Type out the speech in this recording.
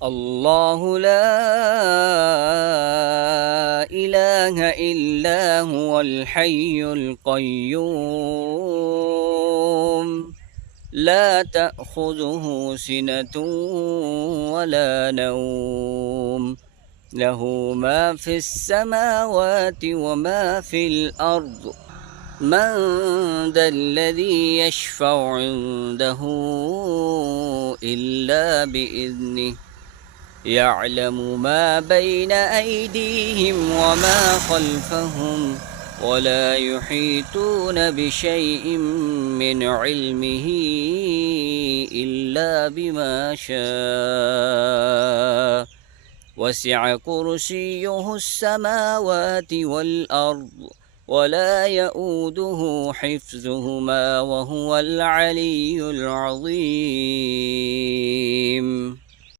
الله لا إله إلا هو الحي القيوم لا تأخذه سنة ولا نوم له ما في السماوات وما في الأرض من ذا الذي يشفع عنده إلا بإذنه يعلم ما بين أيديهم وما خلفهم ولا يحيطون بشيء من علمه إلا بما شاء وسع كرسيه السماوات والأرض ولا يؤوده حفظهما وهو العلي العظيم.